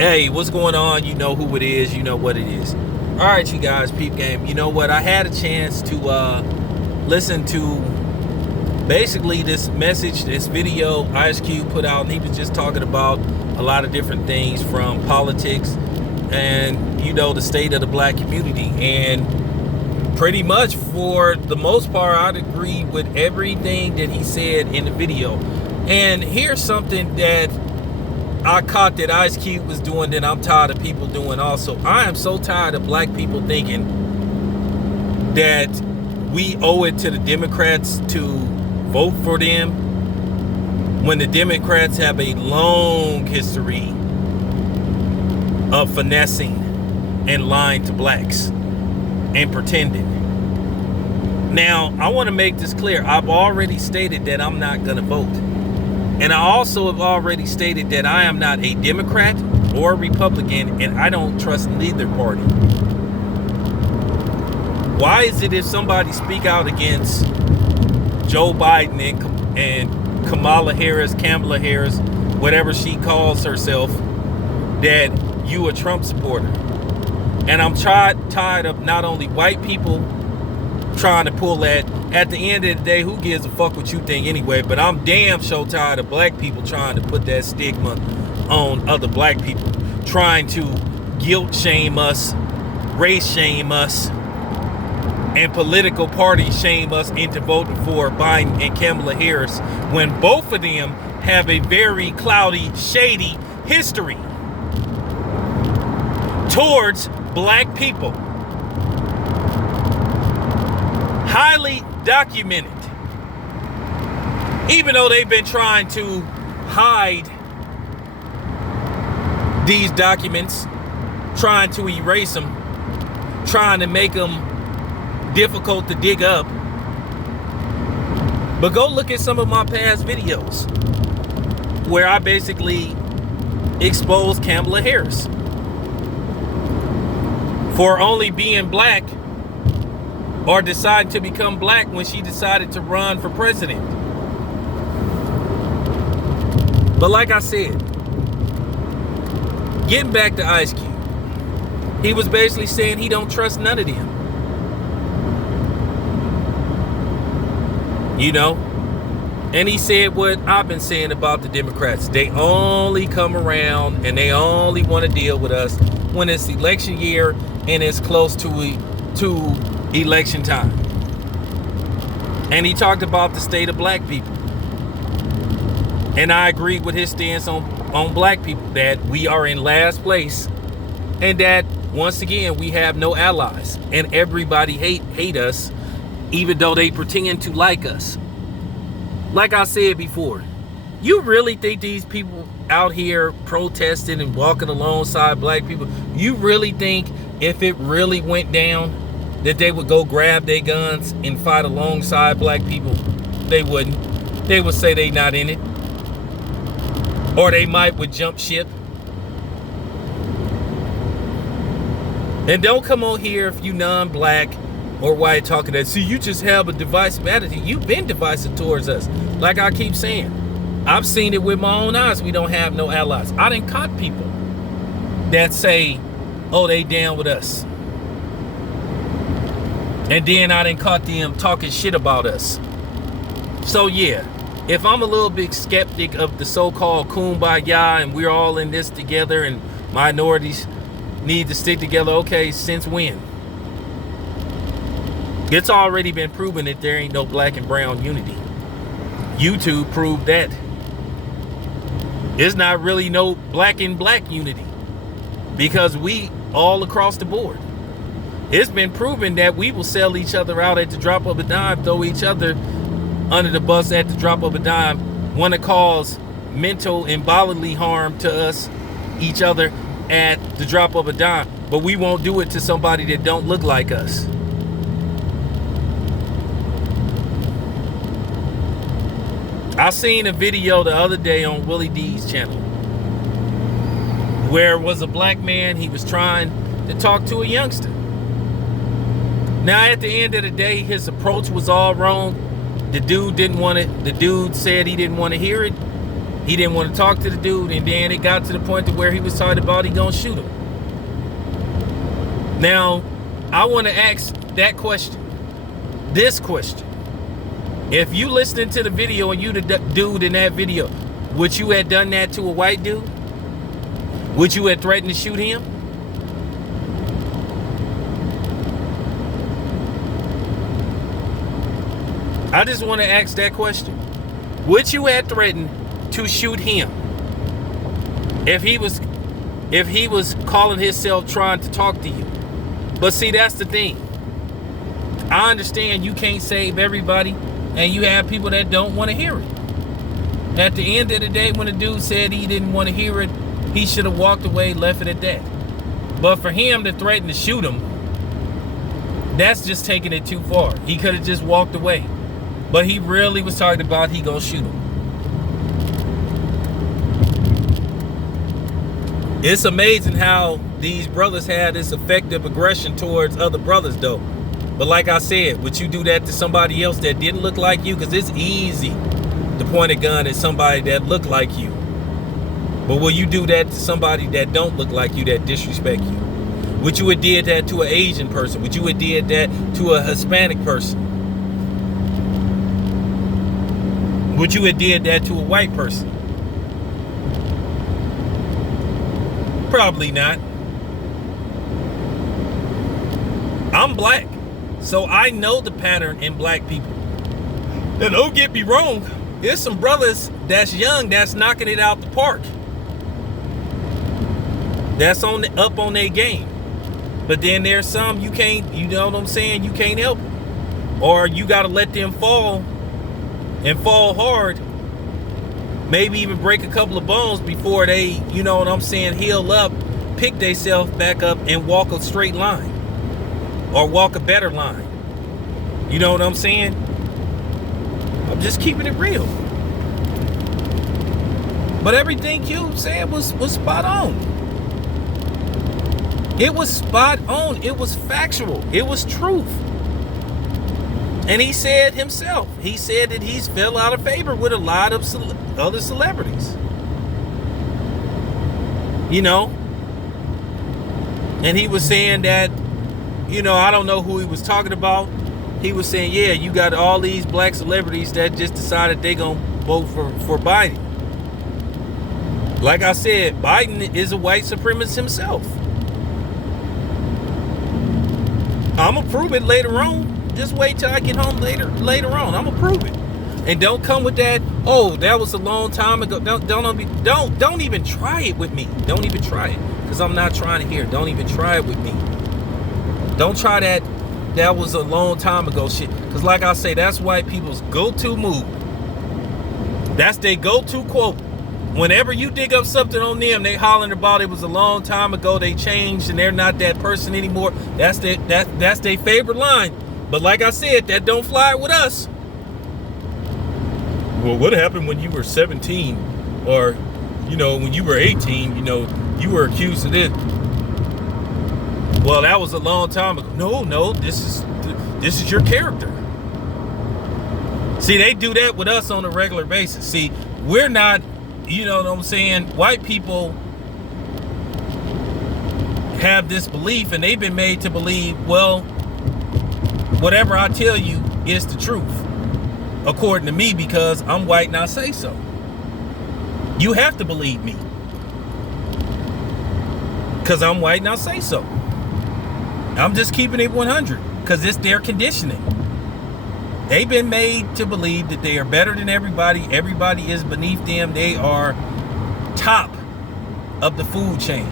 Hey, what's going on? You know who it is. You know what it is. All right, you guys, peep game. You know what? I had a chance to listen to basically this message, this video Ice Cube put out, and he was just talking about a lot of different things from politics and, you know, the state of the black community. And pretty much for the most part, I'd agree with everything that he said in the video. And here's something that I caught that Ice Cube was doing that I'm tired of people doing also. I am so tired of black people thinking that we owe it to the Democrats to vote for them when the Democrats have a long history of finessing and lying to blacks and pretending. Now, I want to make this clear. I've already stated that I'm not going to vote. And I also have already stated that I am not a Democrat or a Republican, and I don't trust neither party. Why is it if somebody speak out against Joe Biden and Kamala Harris, whatever she calls herself, that you a Trump supporter? And I'm tired of not only white people trying to pull that. At the end of the day, who gives a fuck what you think anyway? But I'm damn so tired of black people trying to put that stigma on other black people, trying to guilt shame us, race shame us, and political party shame us into voting for Biden and Kamala Harris when both of them have a very cloudy, shady history towards black people. Highly documented. Even though they've been trying to hide these documents, trying to erase them, trying to make them difficult to dig up. But go look at some of my past videos where I basically exposed Kamala Harris for only being black or decided to become black when she decided to run for president. But like I said, getting back to Ice Cube, he was basically saying he don't trust none of them. You know? And he said what I've been saying about the Democrats. They only come around and they only want to deal with us when it's election year and it's close to election time. And he talked about the state of black people. And I agree with his stance on black people, that we are in last place and that once again we have no allies and everybody hate us, even though they pretend to like us. Like I said before, you really think these people out here protesting and walking alongside black people, you really think if it really went down that they would go grab their guns and fight alongside black people? They wouldn't. They would say they not in it. Or they would jump ship. And don't come on here if you non-black or white talking that. See, you just have a divisive attitude. You've been divisive towards us. Like I keep saying, I've seen it with my own eyes. We don't have no allies. I done caught people that say, oh, they down with us. And then I done caught them talking shit about us. So yeah, if I'm a little bit skeptic of the so-called kumbaya and we're all in this together and minorities need to stick together, okay, since when? It's already been proven that there ain't no black and brown unity. YouTube proved that. There's not really no black and black unity because we all across the board. It's been proven that we will sell each other out at the drop of a dime, throw each other under the bus at the drop of a dime, want to cause mental and bodily harm to us, each other at the drop of a dime. But we won't do it to somebody that don't look like us. I seen a video the other day on Willie D's channel where it was a black man, he was trying to talk to a youngster. Now, at the end of the day, his approach was all wrong. The dude didn't want it. The dude said he didn't want to hear it. He didn't want to talk to the dude, and then it got to the point to where he was talking about he gonna shoot him. Now, I want to ask that question. This question. If you listening to the video and you the dude in that video, would you have done that to a white dude? Would you have threatened to shoot him? I just want to ask that question. Would you have threatened to shoot him if he was calling himself trying to talk to you? But see, that's the thing. I understand you can't save everybody, and you have people that don't want to hear it. At the end of the day, when the dude said he didn't want to hear it, he should have walked away, left it at that. But for him to threaten to shoot him, that's just taking it too far. He could have just walked away. But he really was talking about he gonna shoot him. It's amazing how these brothers had this effective aggression towards other brothers though. But like I said, would you do that to somebody else that didn't look like you? Because it's easy to point a gun at somebody that looked like you. But will you do that to somebody that don't look like you, that disrespect you? Would you have did that to an Asian person? Would you have did that to a Hispanic person? Would you have did that to a white person? Probably not. I'm black, so I know the pattern in black people. And don't get me wrong, there's some brothers that's young that's knocking it out the park. That's up on their game. But then there's some you can't, you know what I'm saying, you can't help them. Or you got to let them fall and fall hard, maybe even break a couple of bones before they, you know what I'm saying, heal up, pick themselves back up and walk a straight line or walk a better line. You know what I'm saying? I'm just keeping it real. But everything Cube said was spot on. It was spot on. It was factual. It was truth. And he said himself, he said that he's fell out of favor with a lot of other celebrities. You know? And he was saying that, you know, I don't know who he was talking about. He was saying, yeah, you got all these black celebrities that just decided they gonna vote for Biden. Like I said, Biden is a white supremacist himself. I'm gonna prove it later on. Just wait till I get home later on. I'm gonna prove it. And don't come with that, oh, that was a long time ago. Don't even try it with me. Don't even try it. Because I'm not trying to hear. Don't even try it with me. Don't try that was a long time ago shit. Because like I say, that's white people's go-to move. That's their go-to quote. Whenever you dig up something on them, they hollering about it was a long time ago, they changed and they're not that person anymore. That's their favorite line. But like I said, that don't fly with us. Well, what happened when you were 17 or, you know, when you were 18, you know, you were accused of this. Well, that was a long time ago. No, this is your character. See, they do that with us on a regular basis. See, we're not, you know what I'm saying? White people have this belief and they've been made to believe, well, whatever I tell you is the truth, according to me, because I'm white and I say so. You have to believe me, because I'm white and I say so. I'm just keeping it 100, because it's their conditioning. They've been made to believe that they are better than everybody. Everybody is beneath them. They are top of the food chain,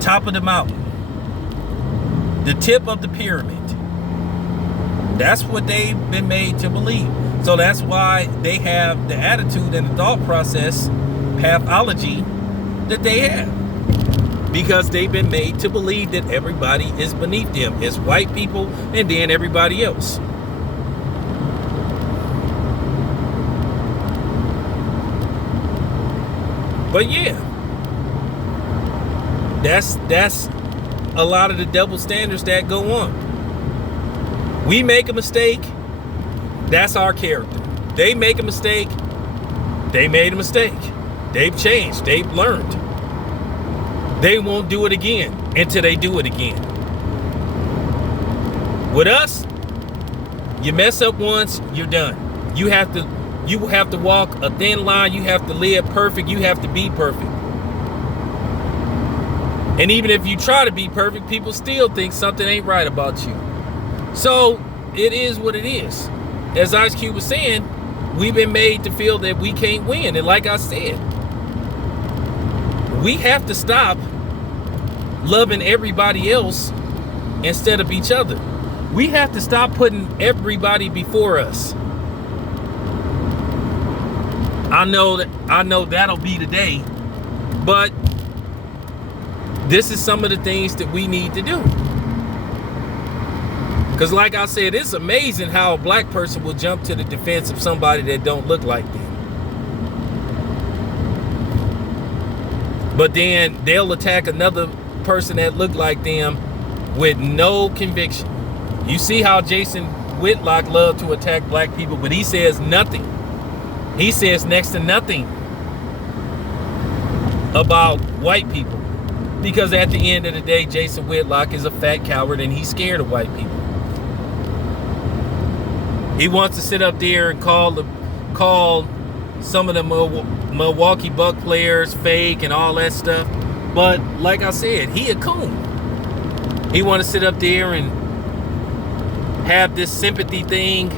top of the mountain, the tip of the pyramid. That's what they've been made to believe. So that's why they have the attitude and the thought process, pathology that they have. Because they've been made to believe that everybody is beneath them. It's white people and then everybody else. But yeah, that's a lot of the double standards that go on. We make a mistake, that's our character. They make a mistake, They made a mistake. They've changed. They've learned. They won't do it again until they do it again. With us, you mess up once, you're done. You have to walk a thin line. You have to live perfect. You have to be perfect. And even if you try to be perfect, people still think something ain't right about you. So it is what it is. As Ice Cube was saying, we've been made to feel that we can't win. And like I said, we have to stop loving everybody else instead of each other. We have to stop putting everybody before us. I know that'll be the day, but this is some of the things that we need to do. Because like I said, it's amazing how a black person will jump to the defense of somebody that don't look like them. But then they'll attack another person that look like them with no conviction. You see how Jason Whitlock loved to attack black people, but he says nothing. He says next to nothing about white people. Because at the end of the day, Jason Whitlock is a fat coward and he's scared of white people. He wants to sit up there and call some of the Milwaukee Buck players fake and all that stuff. But like I said, he a coon. He want to sit up there and have this sympathy thing,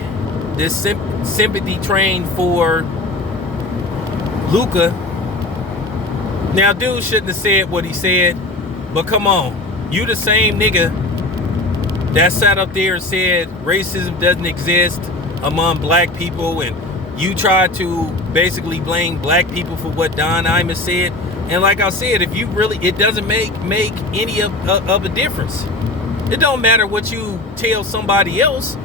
this sympathy train for Luka. Now, dude shouldn't have said what he said, but come on. You the same nigga that sat up there and said racism doesn't exist among black people, and you tried to basically blame black people for what Don Imus said. And like I said, if you really, it doesn't make any of a difference. It don't matter what you tell somebody else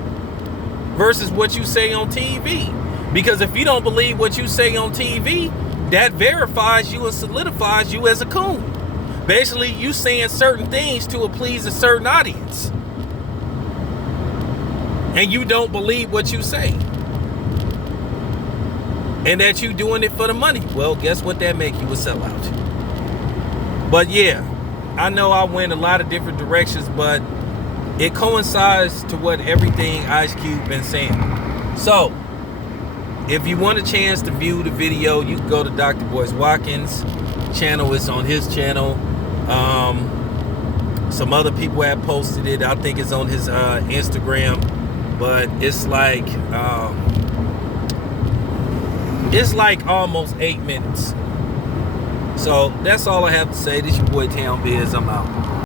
versus what you say on TV. Because if you don't believe what you say on TV, that verifies you and solidifies you as a coon. Basically, you saying certain things to please a certain audience. And you don't believe what you say. And that you doing it for the money. Well, guess what that make you? A sellout. But yeah, I know I went a lot of different directions, but it coincides to what everything Ice Cube been saying. So, if you want a chance to view the video, you can go to Dr. Boyce Watkins' channel. It's on his channel. Some other people have posted it. I think it's on his Instagram. But it's like almost 8 minutes. So that's all I have to say. This your boy Town Biz. I'm out.